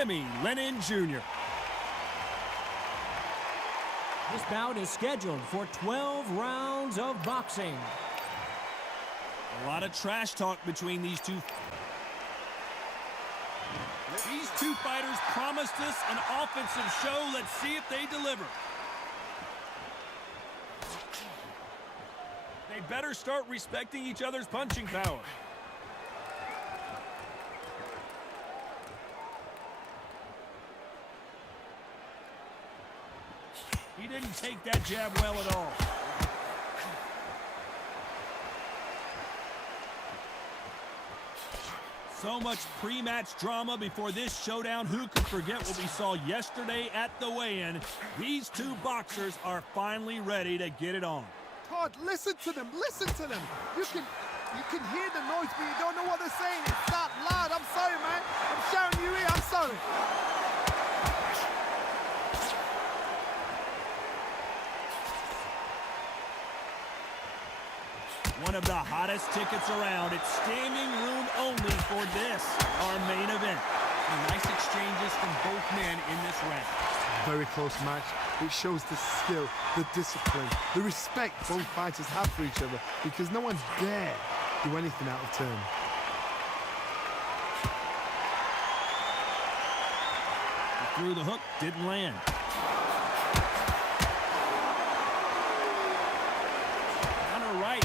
Jimmy Lennon Jr. This bout is scheduled for 12 rounds of boxing. A lot of trash talk between these two. These two fighters promised us an offensive show. Let's see if they deliver. They better start respecting each other's punching power. He didn't take that jab well at all. So much pre-match drama before this showdown. Who could forget what we saw yesterday at the weigh-in? These two boxers are finally ready to get it on. Todd, listen to them, listen to them. You can hear the noise, but you don't know what they're saying. It's that loud. I'm sorry, man. I'm shouting you here. I'm sorry. One of the hottest tickets around. It's standing room only for this, our main event. Nice exchanges from both men in this round. Very close match. It shows the skill, the discipline, the respect both fighters have for each other, because no one's dare do anything out of turn. He threw the hook, didn't land. Counter right.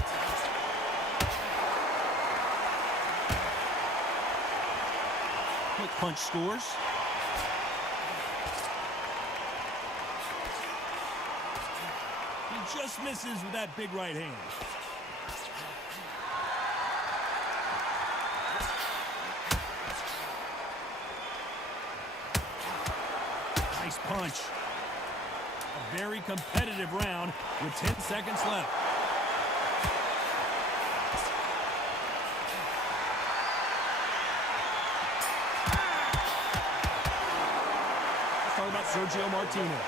Hook punch scores. He just misses with that big right hand. Nice punch. A very competitive round with 10 seconds left. Let's talk about Sergio Martinez.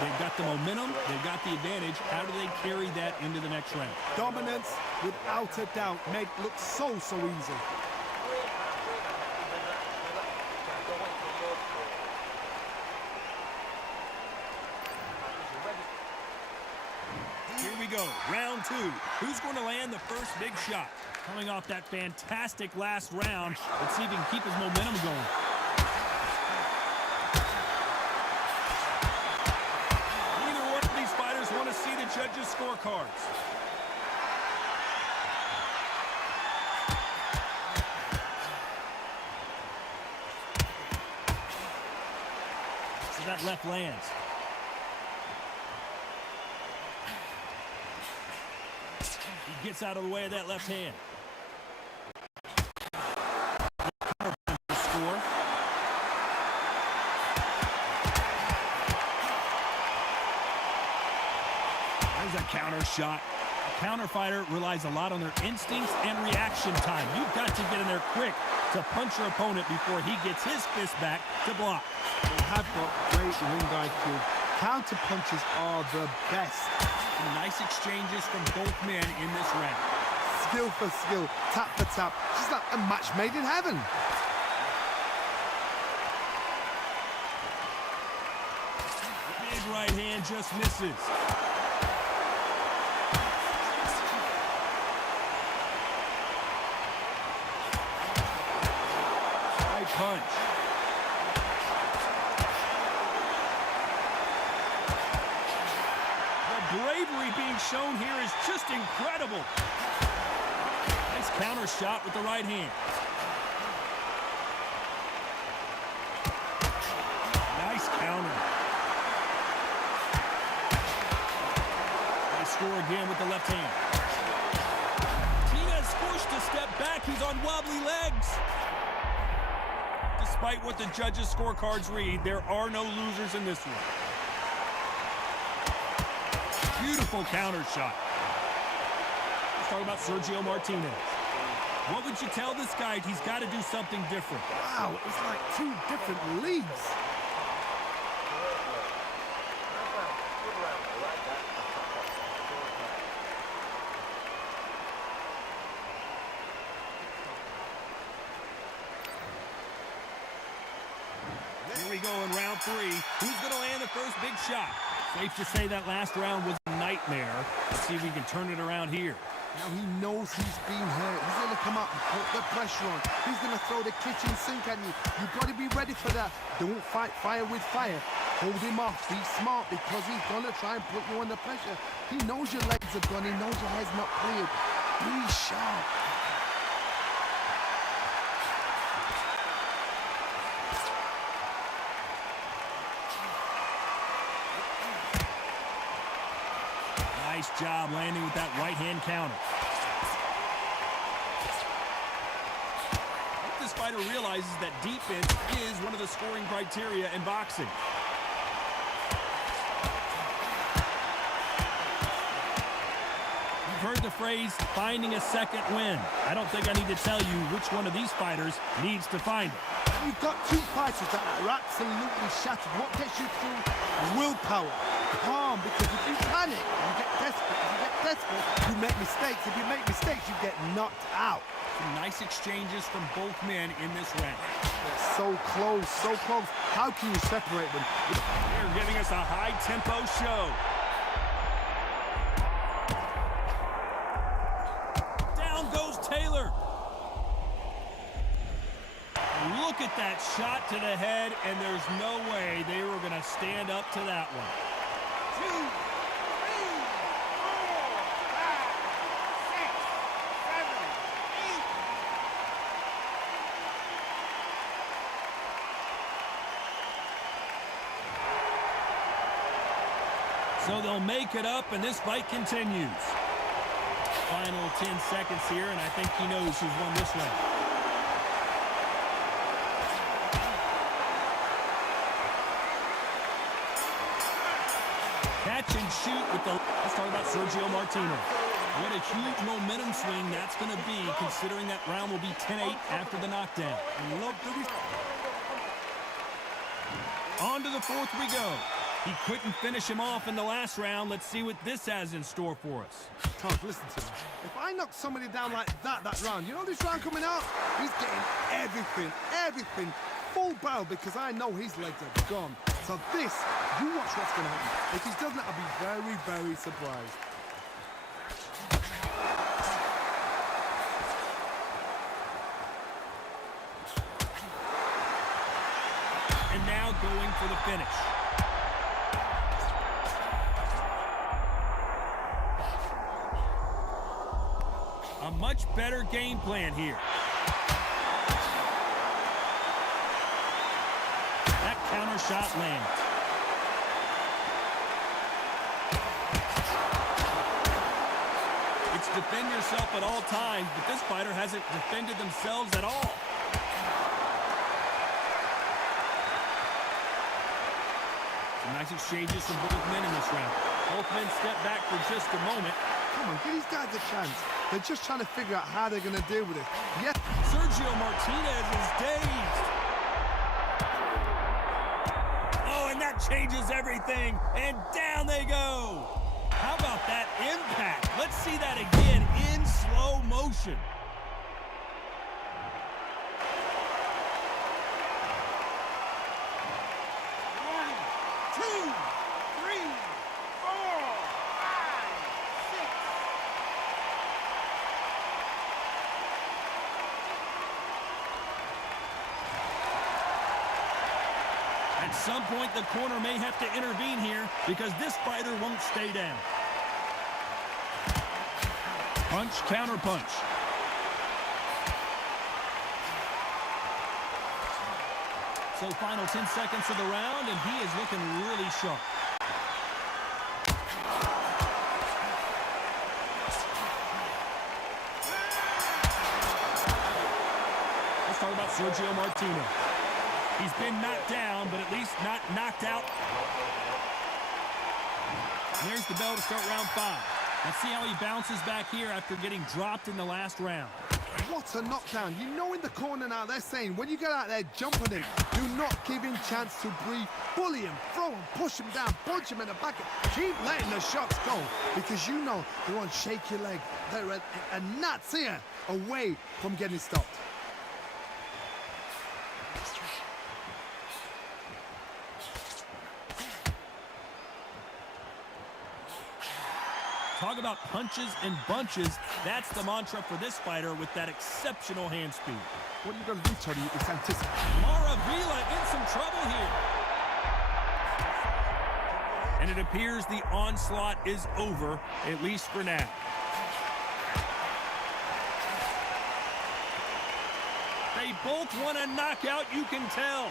They've got the momentum, they've got the advantage. How do they carry that into the next round? Dominance, without a doubt, made it look so easy. Here we go, round two. Who's going to land the first big shot? Coming off that fantastic last round, let's see if he can keep his momentum going. Neither one of these fighters want to see the judges' scorecards. So that left lands. He gets out of the way of that left hand. Score. There's a counter shot. A counter fighter relies a lot on their instincts and reaction time. You've got to get in there quick to punch your opponent before he gets his fist back to block. They have got great ring IQ. Counter punches are the best. Some nice exchanges from both men in this round. Skill for skill, tap for tap. Just like a match made in heaven. Big right hand just misses. Right punch. Bravery being shown here is just incredible. Nice counter shot with the right hand. Nice counter. They score again with the left hand. Tina's forced to step back. He's on wobbly legs. Despite what the judges' scorecards read, there are no losers in this one. Beautiful counter shot. Let's talk about Sergio Martinez. What would you tell this guy? He's got to do something different. Wow, it's like two different leagues. go in round 3. Who's going to land the first big shot? Safe to say that last round was a nightmare. Let's see if we can turn it around here. Now he knows he's been hurt. He's going to come up and put the pressure on. He's going to throw the kitchen sink at you. You've got to be ready for that. Don't fight fire with fire. Hold him off. Be smart because he's going to try and put you under pressure. He knows your legs are gone. He knows your head's not cleared. Be sharp. Nice job landing with that right-hand counter. I hope this fighter realizes that defense is one of the scoring criteria in boxing. You've heard the phrase, finding a second win. I don't think I need to tell you which one of these fighters needs to find it. You've got two fighters that are absolutely shattered. What gets you through? Willpower. Calm, because if you panic, you get desperate. If you get desperate, you make mistakes. If you make mistakes, you get knocked out. Some nice exchanges from both men in this round. They're so close, so close. How can you separate them? They're giving us a high-tempo show. Down goes Taylor. Look at that shot to the head, and there's no way they were going to stand up to that one. 2, 3, 4, 5, 6, 7, 8. So they'll make it up, and this fight continues. Final 10 seconds here, and I think he knows who's won this round. Catch and shoot with the... Let's talk about Sergio Martinez. What a huge momentum swing that's going to be, considering that round will be 10-8 after the knockdown. On to the fourth we go. He couldn't finish him off in the last round. Let's see what this has in store for us. Tom, listen to me. If I knock somebody down like that round, you know this round coming out? He's getting everything, full barrel, because I know his legs are gone. So this, you watch what's going to happen. If he doesn't, I'll be very, very surprised. And now going for the finish. A much better game plan here. That counter shot lands. It's defend yourself at all times, but this fighter hasn't defended themselves at all. Some nice exchanges from both men in this round. Both men step back for just a moment. Come on, give these guys a chance. They're just trying to figure out how they're going to deal with it. Yeah. Sergio Martinez is dazed. Oh, and that changes everything. And down they go. How about that impact? Let's see that again in slow motion. At some point, the corner may have to intervene here because this fighter won't stay down. Punch, counter punch. So final 10 seconds of the round, and he is looking really sharp. Let's talk about Sergio Martinez. He's been knocked down, but at least not knocked out. And there's the bell to start round 5. Let's see how he bounces back here after getting dropped in the last round. What a knockdown. You know in the corner now they're saying, when you get out there, jump on him. Do not give him chance to breathe. Bully him, throw him, push him down, punch him in the back. Keep letting the shots go because you know they won't shake your leg. They're a gnat's ear away from getting stopped. Talk about punches and bunches. That's the mantra for this fighter with that exceptional hand speed. What you got to do, Tony, is anticipate. Maravilla in some trouble here. And it appears the onslaught is over, at least for now. They both want a knockout, you can tell.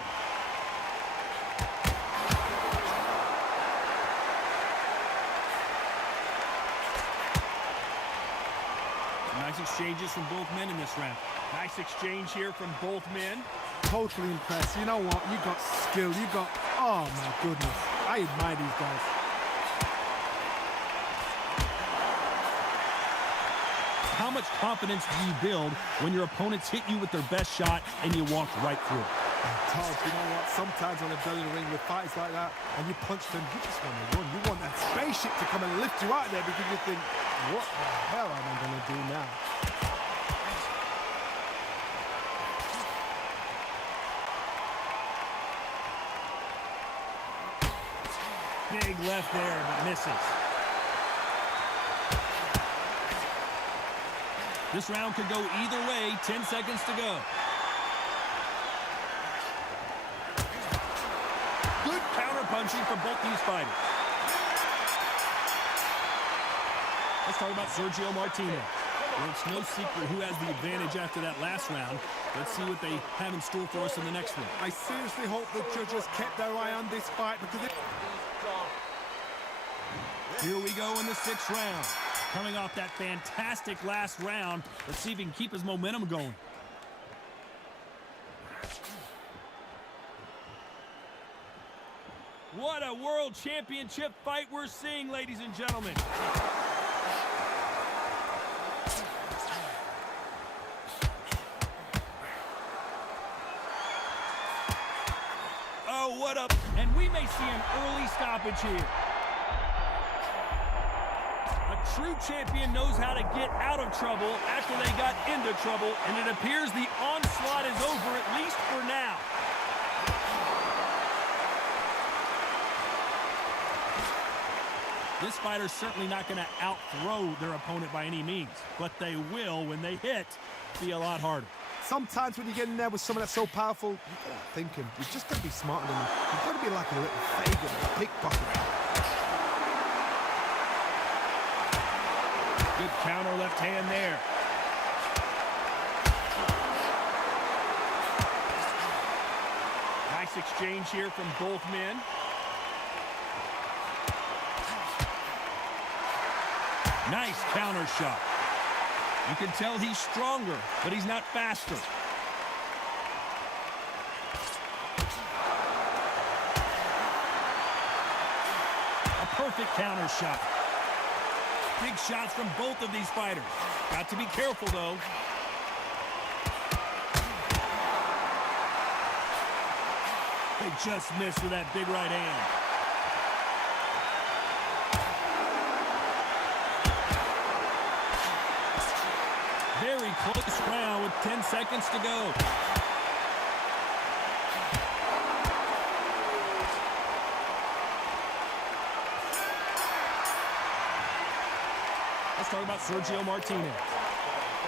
Nice exchanges from both men in this round. Nice exchange here from both men. Totally impressed. You know what? You got skill. You got... Oh, my goodness. I admire these guys. How much confidence do you build when your opponents hit you with their best shot and you walk right through it? Todd, you know what? Sometimes when they're building a ring with fighters like that and you punch them, you just want to run. You want that spaceship to come and lift you out there because you think, what the hell am I going to do now? Big left there, but misses. This round could go either way. 10 seconds to go. Good counter-punching from both these fighters. Let's talk about Sergio Martinez. Well, it's no secret who has the advantage after that last round. Let's see what they have in store for us in the next one. I seriously hope the judges kept their eye on this fight because it... Here we go in the 6th round. Coming off that fantastic last round, let's see if he can keep his momentum going. What a world championship fight we're seeing, ladies and gentlemen. Oh, what up? And we may see an early stoppage here. True champion knows how to get out of trouble after they got into trouble, and it appears the onslaught is over, at least for now. This fighter's certainly not going to outthrow their opponent by any means, but they will, when they hit, be a lot harder. Sometimes when you get in there with someone that's so powerful, you gotta think him. You've just got to be smarter than him. You've got to be like a little Fagin, a pickpocket. Good counter left hand there. Nice exchange here from both men. Nice counter shot. You can tell he's stronger, but he's not faster. A perfect counter shot. Big shots from both of these fighters. Got to be careful, though. They just missed with that big right hand. Very close round with 10 seconds to go. Let's talk about Sergio Martinez.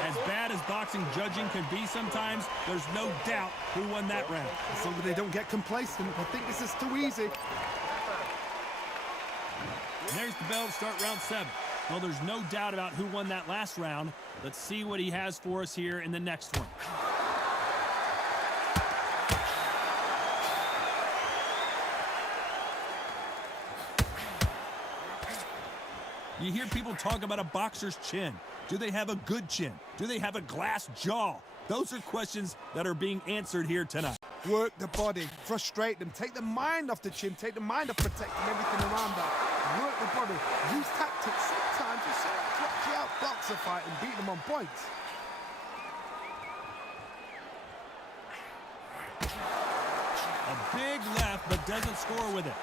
As bad as boxing judging can be sometimes, there's no doubt who won that round. As long as they don't get complacent, I think this is too easy. And there's the bell to start round 7. Well, there's no doubt about who won that last round. Let's see what he has for us here in the next one. You hear people talk about a boxer's chin. Do they have a good chin? Do they have a glass jaw? Those are questions that are being answered here tonight. Work the body, frustrate them, take the mind off the chin, take the mind off protecting everything around that. Work the body, use tactics. Sometimes you sort of drop you out, box a fight and beat them on points. A big left, but doesn't score with it.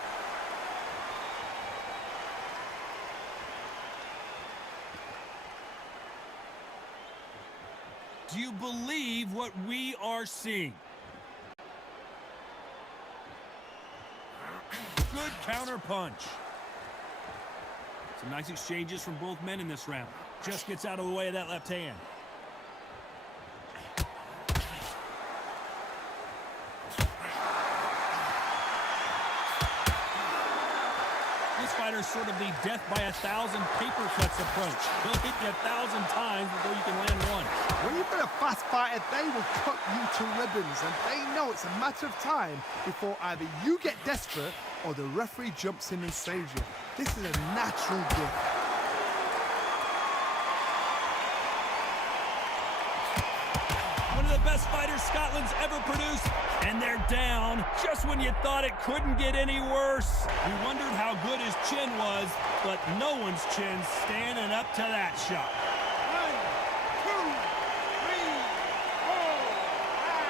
Do you believe what we are seeing? Good counter punch. Nice exchanges from both men in this round. Just gets out of the way of that left hand. This fighter's sort of the death by 1,000 paper cuts approach. He'll hit you 1,000 times before you can land one. When you've got a fast fighter, they will cut you to ribbons, and they know it's a matter of time before either you get desperate or the referee jumps in and saves you. This is a natural gift. One of the best fighters Scotland's ever produced, and they're down just when you thought it couldn't get any worse. We wondered how good his chin was, but no one's chin's standing up to that shot. 1, 2, 3, 4, 5,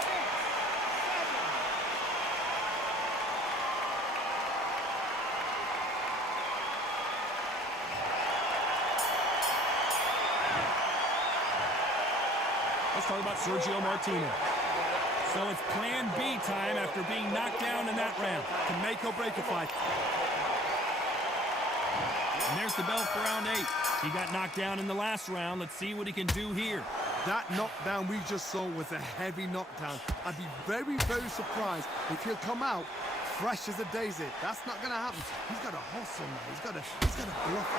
6, 7. Let's talk about Sergio Martinez. So it's plan B time after being knocked down in that round. To make or break a fight. And there's the bell for round 8. He got knocked down in the last round. Let's see what he can do here. That knockdown we just saw was a heavy knockdown. I'd be very, very surprised if he'll come out fresh as a daisy. That's not going to happen. He's got a hustle now. He's got a bluff.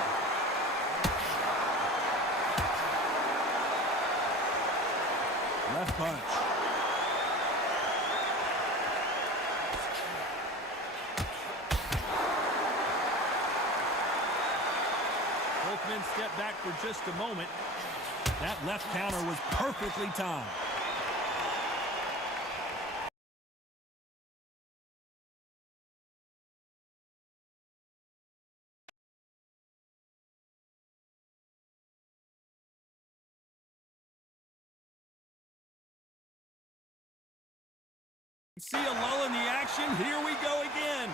Left punch. Both men step back for just a moment. That left counter was perfectly timed. See a lull in the action. Here we go again.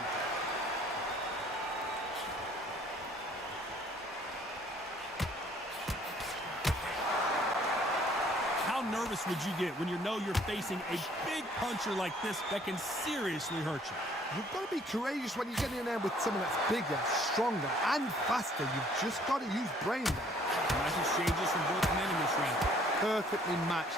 How nervous would you get when you know you're facing a big puncher like this that can seriously hurt you? You've got to be courageous when you get in there with someone that's bigger, stronger, and faster. You've just got to use brain there. Nice exchanges from both men in this round. Perfectly matched.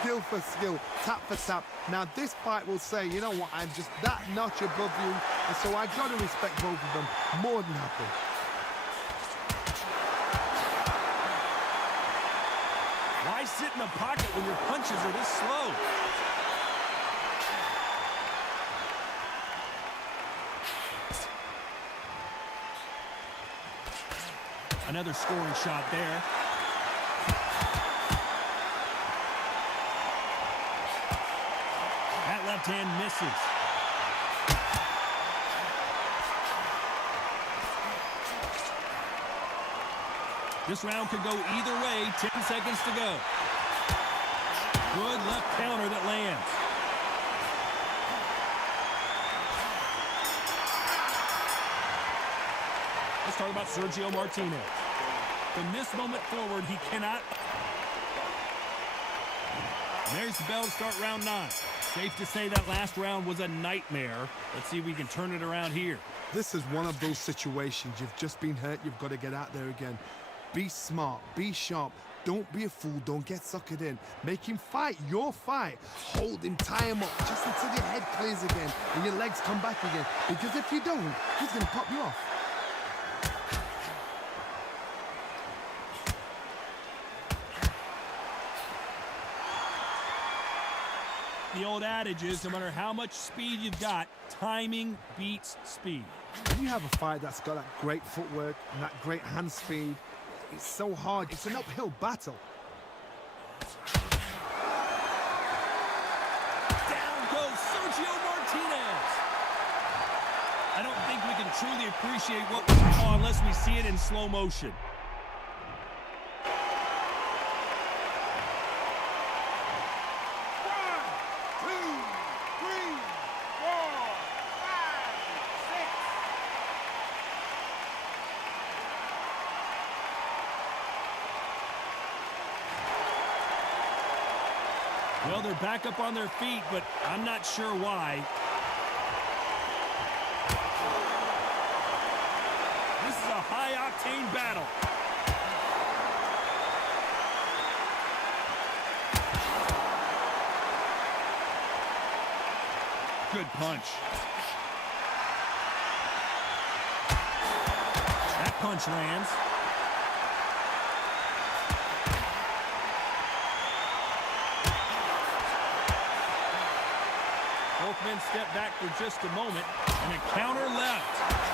Skill for skill, tap for tap. Now this fight will say, you know what, I'm just that notch above you, and so I've got to respect both of them more than happy. Why sit in the pocket when your punches are this slow? Another scoring shot there. That left hand misses. This round could go either way. 10 seconds to go. Good left counter that lands. Let's talk about Sergio Martinez. From this moment forward, he cannot. And there's the bell to start round 9. Safe to say that last round was a nightmare. Let's see if we can turn it around here. This is one of those situations. You've just been hurt. You've got to get out there again. Be smart. Be sharp. Don't be a fool. Don't get suckered in. Make him fight your fight. Hold him. Tie him up just until your head clears again and your legs come back again. Because if you don't, he's going to pop you off. The old adage is, no matter how much speed you've got, timing beats speed. When you have a fight that's got that great footwork and that great hand speed, it's so hard. It's an uphill battle. Down goes Sergio Martinez. I don't think we can truly appreciate what we saw unless we see it in slow motion. Well, they're back up on their feet, but I'm not sure why. This is a high high-octane battle. Good punch. That punch lands. Both men step back for just a moment, and a counter left.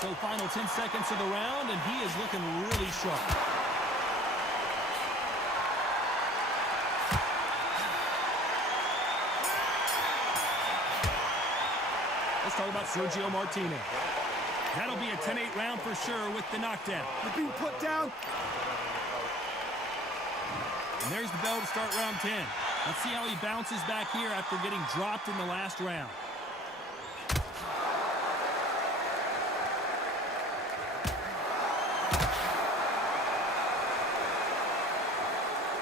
So final 10 seconds of the round, and he is looking really sharp. Let's talk about Sergio Martinez. That'll be a 10-8 round for sure with the knockdown. You've been put down. And there's the bell to start round 10. Let's see how he bounces back here after getting dropped in the last round.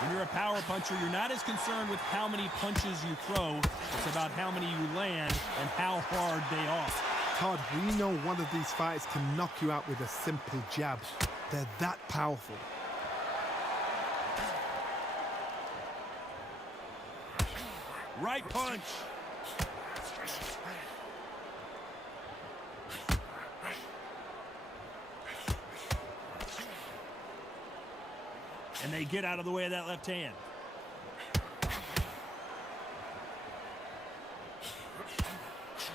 When you're a power puncher, you're not as concerned with how many punches you throw. It's about how many you land and how hard they are. Todd, we know one of these fighters can knock you out with a simple jab. They're that powerful. Right punch. And they get out of the way of that left hand.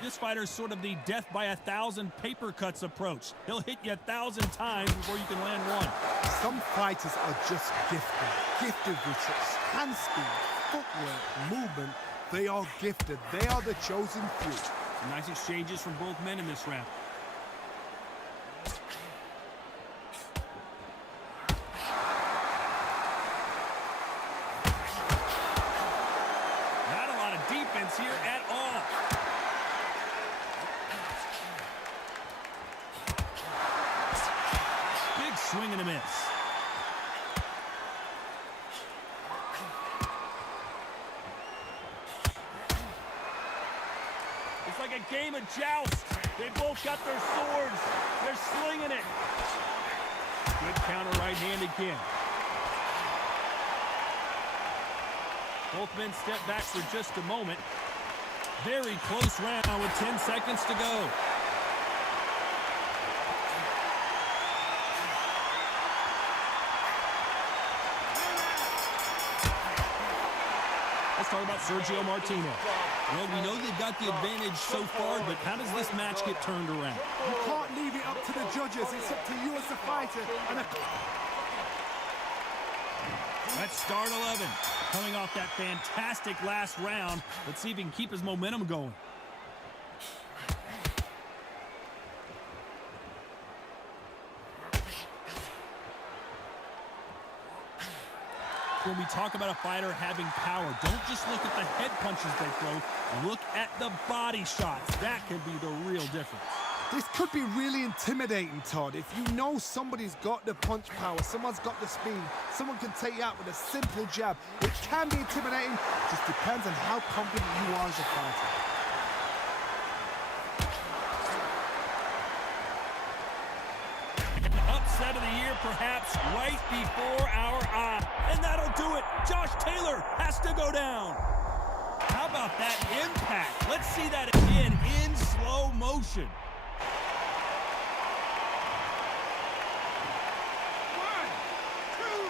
This fighter is sort of the death by 1,000 paper cuts approach. He'll hit you 1,000 times before you can land one. Some fighters are just gifted with such hand speed, footwork, movement. They are gifted. They are the chosen few. Some nice exchanges from both men in this round. Not a lot of defense here at all. Big swing and a miss. It's like a game of joust. They both got their swords. They're slinging it. Good counter right-handed kick. Both men step back for just a moment. Very close round with 10 seconds to go. Let's talk about Sergio Martinez. Well, we know they've got the advantage so far, but how does this match get turned around? You can't leave it up to the judges. It's up to you as a fighter. And Let's start 11. Coming off that fantastic last round. Let's see if he can keep his momentum going. When we talk about a fighter having power, don't just look at the head punches they throw. Look at the body shots. That could be the real difference. this could be really intimidating, Todd. If you know somebody's got the punch power, someone's got the speed, someone can take you out with a simple jab. It can be intimidating. Just depends on how confident you are as a fighter. Upset of the year, perhaps, right before our eye. And that'll do it. Josh Taylor has to go down. How about that impact? Let's see that again in slow motion. One, two,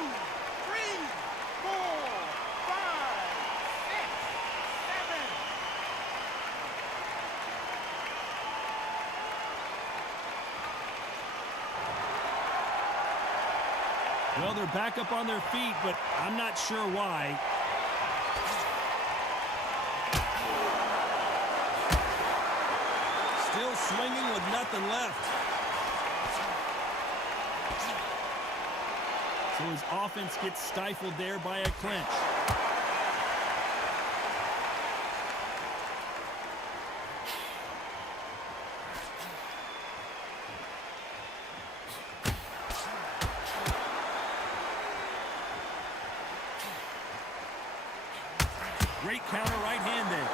three, four, five, six, seven. Well, they're back up on their feet, but I'm not sure why. Still swinging with nothing left. So his offense gets stifled there by a clinch. Great counter right-handed.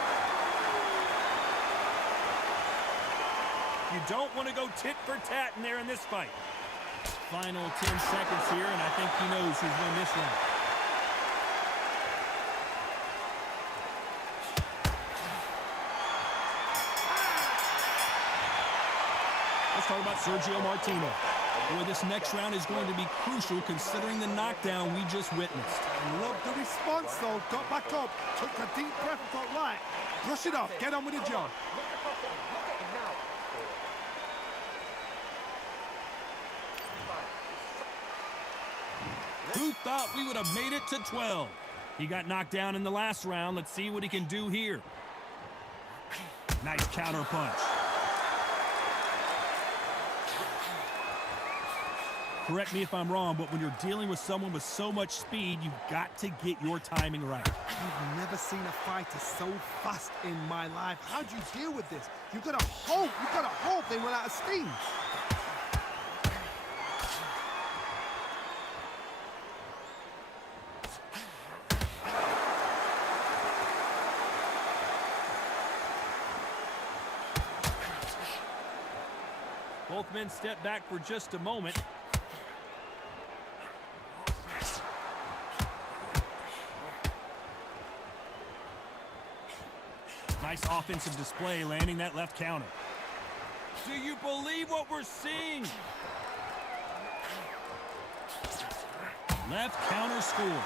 You don't want to go tit for tat in there in this fight. Final 10 seconds here, and I think he knows who's won this round. Let's talk about Sergio Martino. Boy, this next round is going to be crucial considering the knockdown we just witnessed. And look, the response though, got back up, took a deep breath and thought, right, brush it off, get on with the job. Who thought we would have made it to 12? He got knocked down in the last round. Let's see what he can do here. Nice counter punch. Correct me if I'm wrong, but when you're dealing with someone with so much speed, you've got to get your timing right. I've never seen a fighter so fast in my life. How do you deal with this? You've got to hope they run out of steam. Both men step back for just a moment. Nice offensive display, landing that left counter. Do you believe what we're seeing? Left counter score.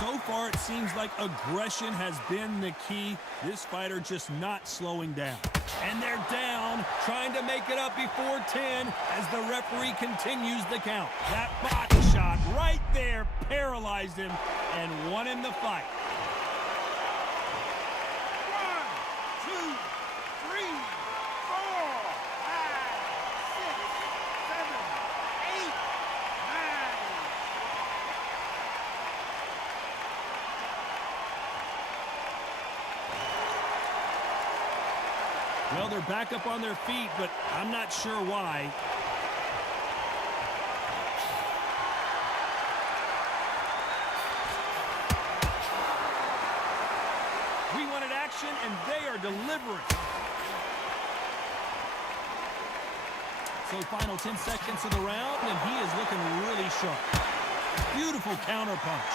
So far, it seems like aggression has been the key. This fighter just not slowing down. And they're down, trying to make it up before 10 as the referee continues the count. That body shot right there paralyzed him and won him the fight. 1, 2, 3, 4, 5, 6, 7, 8, 9. Well, they're back up on their feet, but I'm not sure why. We wanted action, and they are delivering. So final 10 seconds of the round, and he is looking really sharp. Beautiful counter punch.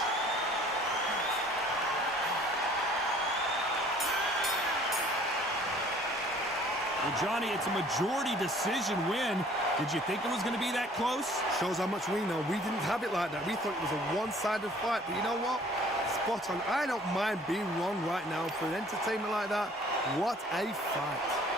Well, Johnny, it's a majority decision win. Did you think it was going to be that close? Shows how much we know. We didn't have it like that. We thought it was a one-sided fight, but you know what? Spot on. I don't mind being wrong right now for an entertainment like that. What a fight.